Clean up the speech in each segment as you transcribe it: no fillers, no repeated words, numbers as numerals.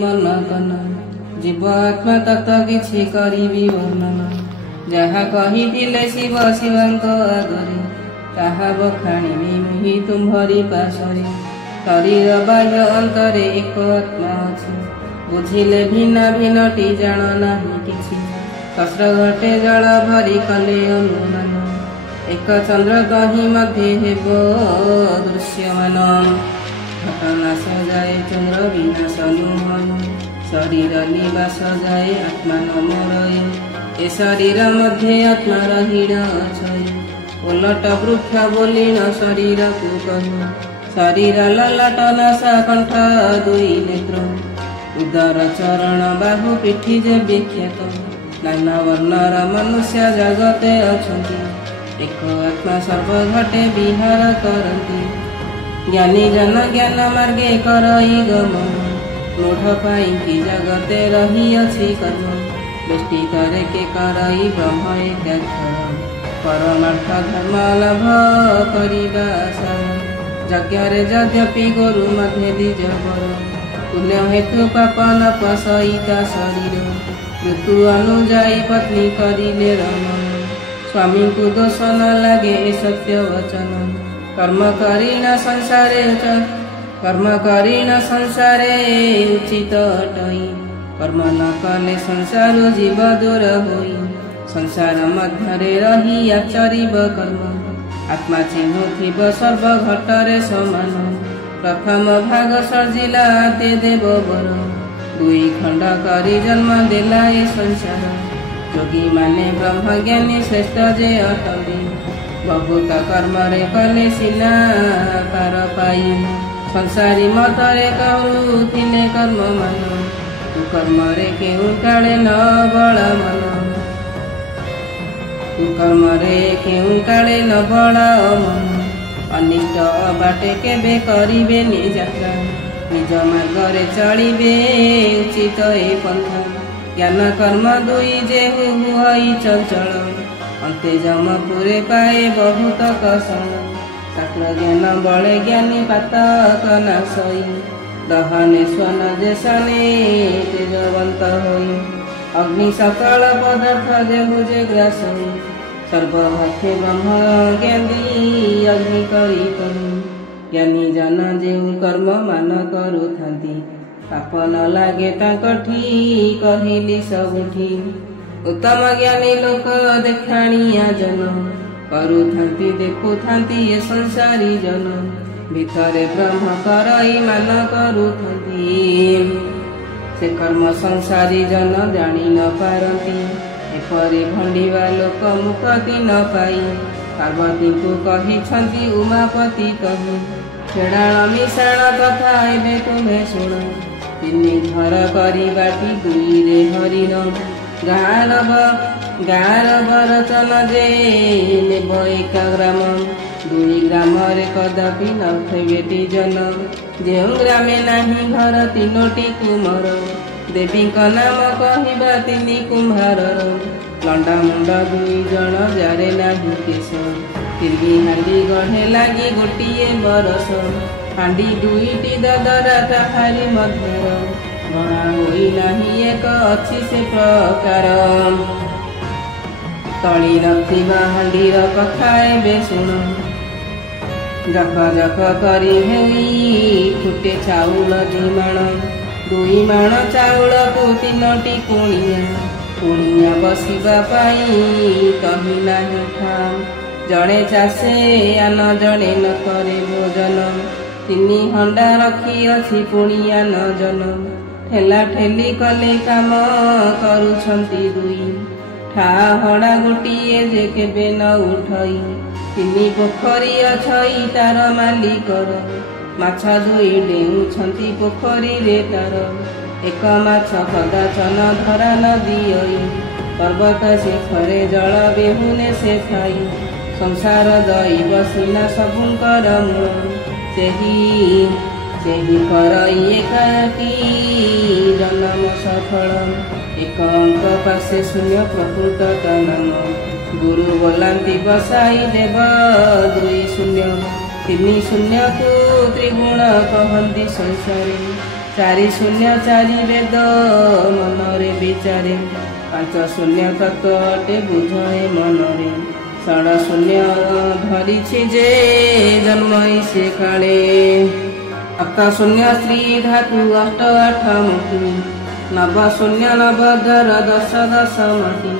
मन कन जीव आत्मा तत्व किछि करिबि वर्णन जहा कहिथिले शिव शिवଙ୍କ आगरे ताहा बखाणिबि मुहि तुम्हरी पाशरे शरीर बाह्य अंतरे एक आत्मा अछि बुझिले भिन्न भिन्नटी जान नाही किछि सहस्र घटे जल भरी कले अनुमान एक चंद्र दही मध्ये हेब दृश्यमान घटनाश जाए चंद्र विनाश नुहनु शरीर निवास जाए आत्मा नमरय ए शरीर मध्ये आत्मा रहिण अछय ओलट वृक्ष बोलिण शरीर को कहु शरीर ललाट नासा कंठ दुई नेत्र उदर चरण बाहु पिठी जे विख्यात नाना वर्णर मनुष्य जगते अछंती एक आत्मा सर्वघटे विहार करती ज्ञानी जन ज्ञान मार्गे करई गमन मूढ़ पाई जगते रही अछि कर्म बेष्टि करे के करई ब्रह्म एकाक्षर परमार्थ धर्म लाभ करिबा यज्ञ यद्यपि गोरु मध्ये द्विज बर पुण्य हेतु पाप न पसईता शरीर मृत्यु अनुजाई पत्नी करिले रमण स्वामी को दोष न लागे सत्य वचन कर्म करीण संसारे उचित अटई कर्म न कले संसार जीव दूर होई संसार मध्य रही आचरिब कर्म आत्मा चिन्हुथिब सर्व घटरे समान प्रथम भाग सर्जिला ते देव बर दुई खंड करी जन्म देला ए संसार योगी माने ब्रह्म ज्ञानी श्रेष्ठ जे अटरी बहुत कर्म रे कले सिना पार पाई संसारी मतरे करुथिले कर्म मान तू कर्म रे केउ काले न बळ मन तू कर्म रे केउ काले न बळ मन अनिष्ट बाटे केबे करिबे नि यात्रा निज मार्गरे चलिबे उचित ए पंथा ज्ञान कर्म दुई जे हुई चंचल अंते जमपुरे पाए बहुत कसन सकल ज्ञान बळे ज्ञानी पातक नाशई दहने स्वन जेसने तेजवंत होई अग्नि सकल पदार्थ जेहु जे ग्रासई सर्वभाखे ब्रह्म ज्ञानी अग्नि करी करी ज्ञानी जन जेउ कर्म मान करुथांती पाप न लागे ताकठी कहिली सबुठी उत्तम ज्ञानी लोक देखाणिया जन करुथांती देखुथांती ए संसारी जन भितरे ब्रह्म करई मान करुथांती से कर्म संसारी जन जानी न पारती एपरि भंडिवा लोक मुक्ति न पाई पार्वती को कहिछंती उमापति कहु खेड़ाण मिशाण कथा एबे तुम्हें शुण तिनि घर करी बाटी दुई रे हरिण गाँर बरचन जे नेब एका ग्राम दुई ग्राम रे कदापि नथे बेटी जन जेउ ग्रामे नाही घर तीनोटी कुमर देवी नाम कहवा तिनि कुम्हार लंडा मुंडा दुई जन जारे नाही केश तिर्गी हांडी गढ़े लगी गोटे बरस हांडी दुईटी ददरा ताहारी मध्य गणा होई नाही एक अच्छी से प्रकार तली नथिबा हांडीर कथा एबे शुण जख जख करी हेई फुटे चाउल दिमाण दुई माण चाउल को तीनोटी कुणिया बसिबा पाई कहि नाही खाम जड़े चाषे आन जड़े न करे भोजन तिनि हंडा रखी अछि पुणिया न जन ठेला ठेली कले काम करुछंती दुई ठा हड़ा गोटिए जे केबे न उठई तिनि पोखरी अछई तार मालिकर माछ दुई डेउछंती पोखरी रे तार एक माछ कदाचन धरा न दियई पर्वत शेखरे जल बेहुने से खाई संसार दैव सीना सबुंकर मूल सेही करई एकाकी जन्म सफल एक अंक पासे शून्य प्रकृत नाम गुरु बोलांती बसाई देव दुई शून्य तिनि शून्य को त्रिगुण कहती संसारी ଚାରି ଶୂନ୍ୟ ଚାରି ବେଦ ମନରେ ବିଚାରେ ପାଞ୍ଚ ଶୂନ୍ୟ ତତ୍ତ୍ୱ ଅଟେ ବୁଝେ ମନରେ ଷଡ଼ ଶୂନ୍ୟ ଧରିଛି ଯେ ଜନ୍ମଇ ସେ କାଳେ ସପ୍ତ ଶୂନ୍ୟ ସ୍ତ୍ରୀ ଧାତୁ ଅଷ୍ଟ ଆଠ ମୁଠି ନବ ଶୂନ୍ୟ ନବଧର ଦଶ ଦଶ ମଠି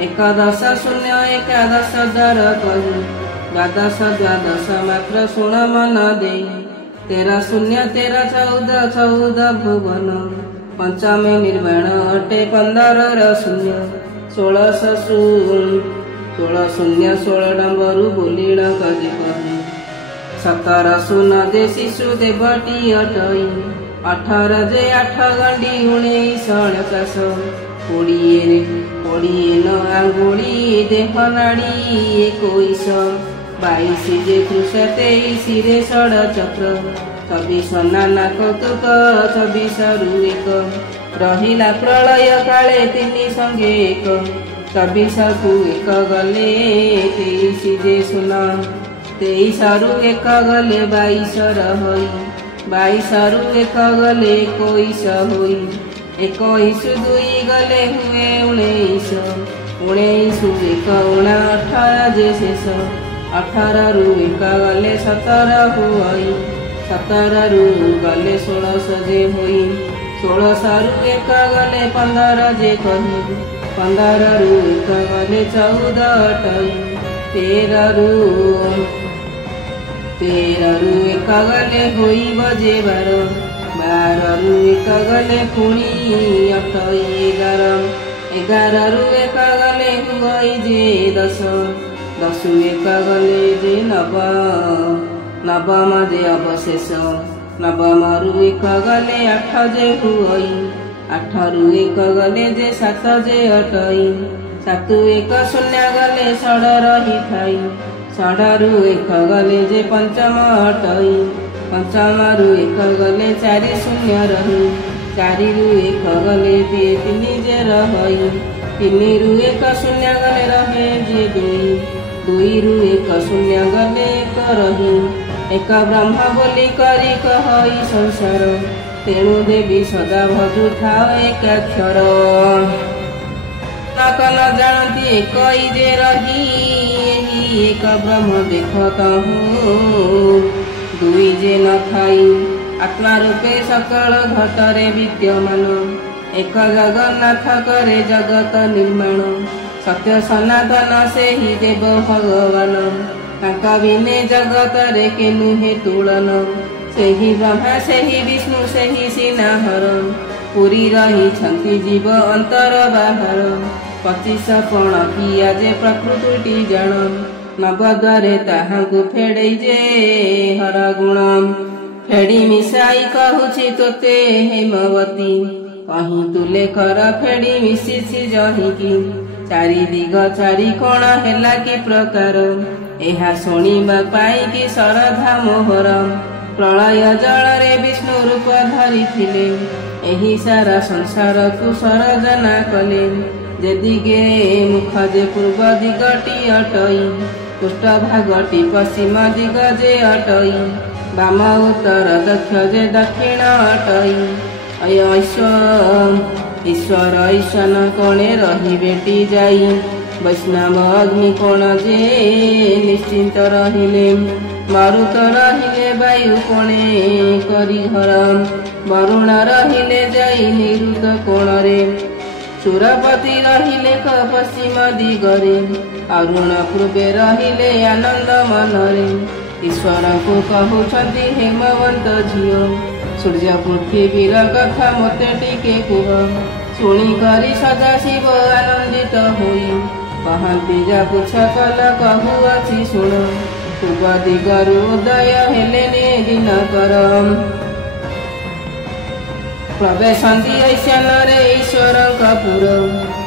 ଏକଦଶ ଶୂନ୍ୟ ଏକାଦଶ ଦ୍ୱାର କହି ଦ୍ୱାଦଶ ଦ୍ୱାଦଶ ମାତ୍ର ଶୁଣ ମନ ଦେଇ ତେର ଶୂନ୍ୟ ତେର ଚଉଦ ଚଉଦ ଭୁବନ ପଞ୍ଚମୀ ନିର୍ବାଣ ଅଟେ 15 ଶୂନ୍ୟ 16 ଶୂନ୍ୟ 16 ଡମ୍ବରୁ ବୋଲିଣ କଦି କହି 17 ଶୂନ୍ୟ ଯେ ଶିଶୁ ଦେବଟି ଅଟଇ 18 ଯେ 8 ଗଣ୍ଡି 19 ଅଣଚାଶ 20 ନ ଆଙ୍ଗୁଳି ଦେହ ନାଡ଼ି 21 22 ଯେ କୃଷ 23 ରେ ଷଡ଼ ଚକ୍ର 24 ନାନା କୌତୁକ 24 ରୁ 1 ରହିଲା ପ୍ରଳୟ କାଳେ 3 ସଙ୍ଗେ 1 24 କୁ 1 ଗଲେ 23 ଯେ ଶୂନ 23 ରୁ 1 ଗଲେ 22 ରହି 22 ରୁ 1 ଗଲେ 21 ହୋଇ 21 2 ଗଲେ ହୁଏ 19 19 1 18 ଯେ ଶେଷ 18 ରୁ 1 ଗଲେ 17 ହୋଇ 17 ରୁ ଗଲେ 16 ଯେ ହୋଇ 16 ରୁ 1 ଗଲେ 15 ଯେ କହି 15 ରୁ 1 ଗଲେ 14 ଅଟଇ 13 ରୁ 1 ଗଲେ ହୋଇବ ଯେ 12 12 ରୁ 1 ଗଲେ ପୁଣି ଅଟଇ 11 ରୁ 1 ଗଲେ ହୁଇ ଯେ 10 10 ରୁ 1 ଗଲେ ଯେ ନବମ ଯେ ଅବଶେଷ 9 ରୁ 1 ଗଲେ 8 ଯେ ହୁଇ 8 ରୁ 1 ଗଲେ ଯେ 7 ଯେ ଅଟଇ 7 1 ଶୂନ୍ୟ ଗଲେ ଷଡ଼ ରହିଥାଇ 6 ରୁ 1 ଗଲେ ଯେ ପଞ୍ଚମ ଅଟଇ 5 ରୁ 1 ଗଲେ 4 ଶୂନ୍ୟ ରହି 4 ରୁ 1 ଗଲେ 3 ଯେ ରହି 3 ରୁ 1 ଶୂନ୍ୟ ଗଲେ ରହେ ଯେ 2 ରୁ 1 ଶୂନ୍ୟ ଗଲେ 1 ରହି 1 ବ୍ରହ୍ମ ବୋଲି କରି କହଇ ସଂସାର ତେଣୁ ଦେବୀ ସଦା ଭଜୁଥାଅ ଏକାକ୍ଷର ନ ଜାଣନ୍ତି ଏକଇ ଯେ ରହି ଏହି 1 ବ୍ରହ୍ମ ଦେଖ ତହୁଁ 2 ଯେ ନ ଥାଇ ଆତ୍ମା ରୂପେ ସକଳ ଘଟରେ ବିଦ୍ୟମାନ 1 ଜଗନ୍ନାଥ କରେ ଜଗତ ନିର୍ମାଣ ସତ୍ୟ ସନାତନ ସେହି ଦେବ ଭଗବାନ ତାଙ୍କ ବିନେ ଜଗତରେ କେ ନୁହେଁ ତୁଳନ ସେହି ବ୍ରହ୍ମା ସେହି ବିଷ୍ଣୁ ସେହି ସିନାହର ପୁରୀ ରହିଛନ୍ତି ଜୀବ ଅନ୍ତର ବାହାର 25 ପଣ ପିଆ ଯେ ପ୍ରକୃତିଟି ଜାଣ ନବଦ୍ୱାରେ ତାହାଙ୍କୁ ଫେଡ଼େଇ ଯେ ହର ଗୁଣ ଫେଡ଼ି ମିଶାଇ କହୁଛି ତୋତେ ହେମବତୀ କହିଁ ତୁଲେ କର ଫେଡ଼ି ମିଶିଛି ଯହିଁକି 4 ଦିଗ 4 କୋଣ ହେଲା କି ପ୍ରକାର ଏହା ଶୁଣିବା ପାଇଁ କି ଶରଧା ମୋହର ପ୍ରଳୟ ଜଳରେ ବିଷ୍ଣୁ ରୂପ ଧରିଥିଲେ ଏହି ସାରା ସଂସାରକୁ ସରଜନା କଲେ ଯେଦିଗେ ମୁଖ ଯେ ପୂର୍ବ ଦିଗଟି ଅଟଇ ପୃଷ୍ଠ ଭାଗଟି ପଶ୍ଚିମ ଦିଗ ଯେ ଅଟଇ ବାମ ଉତ୍ତର ଦକ୍ଷ ଯେ ଦକ୍ଷିଣ ଅଟଇ ଈଶ୍ୱର ଈଶାନ କୋଣେ ରହିବେଟି ଯାଇ ବୈଷ୍ଣବ ଅଗ୍ନି କୋଣ ଯେ ନିଶ୍ଚିନ୍ତ ରହିଲେ ମରୁତ ରହିଲେ ବାୟୁ କୋଣେ କରି ଘର ବରୁଣ ରହିଲେ ଯାଇ ନିରୁତ କୋଣରେ ସୁରପତି ରହିଲେ ପଶ୍ଚିମ ଦିଗରେ ଅରୁଣ ପୂର୍ବେ ରହିଲେ ଆନନ୍ଦ ମନରେ ଈଶ୍ୱରଙ୍କୁ କହୁଛନ୍ତି ହେମବନ୍ତ ଝିଅ ସୂର୍ଯ୍ୟ ପୃଥିବୀର କଥା ମୋତେ ଟିକେ କୁହ ଶୁଣିକରି ସଦାଶିବ ଆନନ୍ଦିତ ହୋଇ କହନ୍ତି ଯା ପୁଛ କଲ କହୁଅଛି ଶୁଣ ପୂର୍ବ ଦିଗରୁ ଉଦୟ ହେଲେନି ଦିନକର ପ୍ରବେଶନ୍ତି ଐଶାନରେ ଈଶ୍ୱରଙ୍କ ପୁର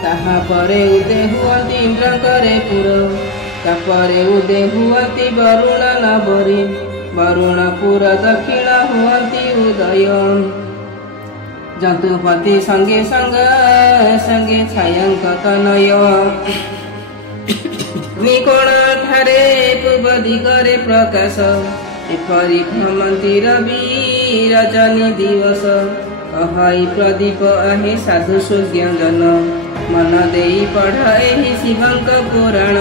ତାହାପରେ ଉଦୟ ହୁଅନ୍ତି ଇନ୍ଦ୍ରଙ୍କରେ ପୁର ତାପରେ ଉଦୟ ହୁଅନ୍ତି ବରୁଣ ନବରେ ବରୁଣ ପୁର ଦକ୍ଷିଣ ହୁଅନ୍ତି ଉଦୟ ଯନ୍ତୁପତି ସଙ୍ଗେ ସଙ୍ଗେ ଛାୟାଙ୍କ ତନୟ ନିକୋଣ ଠାରେ ପୂର୍ବ ଦିଗରେ ପ୍ରକାଶ ଏପରି ଭ୍ରମନ୍ତି ରବି रजनी दिवस कहाई प्रदीप आहे साधु सुज्ञ जन मन देई पढ़ एहि शिवंक पुराण।